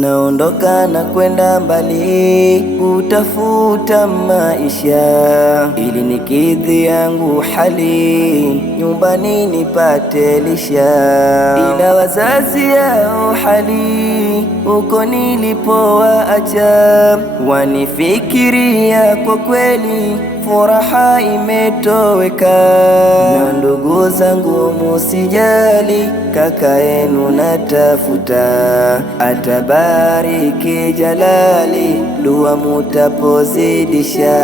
naondoka na kwenda mbali kutafuta maisha, ili nikidhi yangu hali nyumbani nipate lisha. Ila wazazi yao hali uko nilipowaacha, wanifikiria kwa kweli furaha imetoweka. Na ndugu zangu musijali, kaka yenu natafuta, atabariki Jalali, dua mutapozidisha.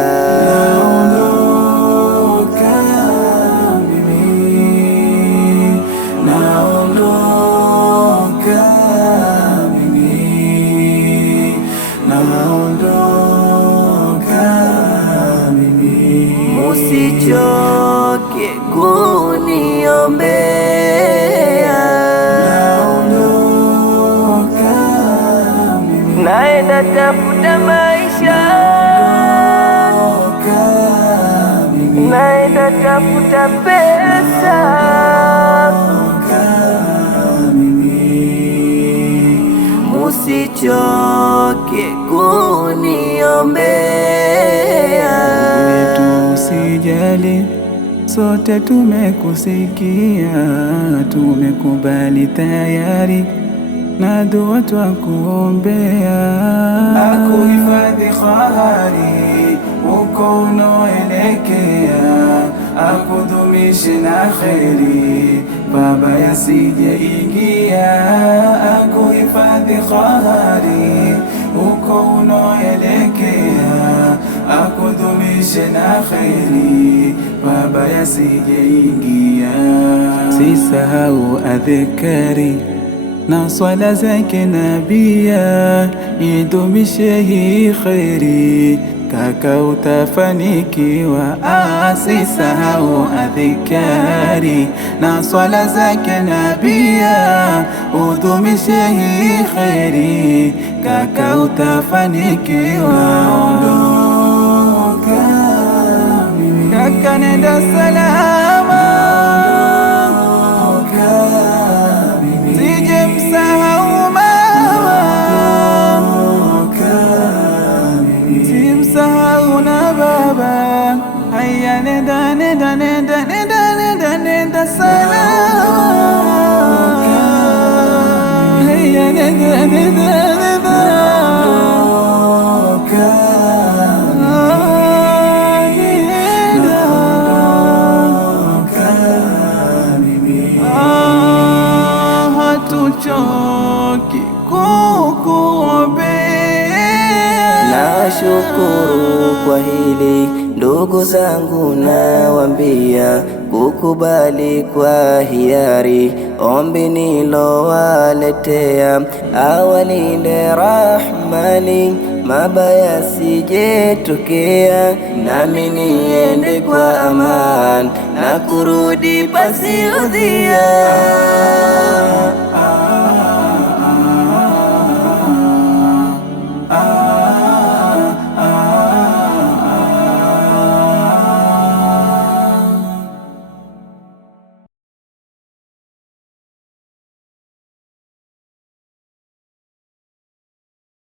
Usichoke kuniombea, naenda tafuta maisha, naenda tafuta pesa. Usichoke kuniombea. Usijali, sote tumekusikia, tumekubali tayari, na dua twakuombea. Akuhifadhi khari uko unaoelekea, akudumishe na kheri, baba yasije ingia. Akuhifadhi khari uko unaoelekea, akudumishe na kheri, baba yasije ingia. Sisahau adhikari na swala zake nabia, idumishe hii kheri, kaka utafanikiwa. Sisahau adhikari na swala zake nabia, udumishe hii kheri, kaka utafanikiwa. Kaka nenda salama, sije msahau mama, simsahau na baba. Haya nenda nenda nenda nenda nenda nenda salama, haya nenda nenda nenda. Hatuchoki kukuombea. Nashukuru kwa hili ndugu zangu, nawambia kukubali kwa hiari ombi nilowaletea. Awalinde Rahmani, mabaya sijetokea, nami niende kwa aman na kurudi pasi udhia.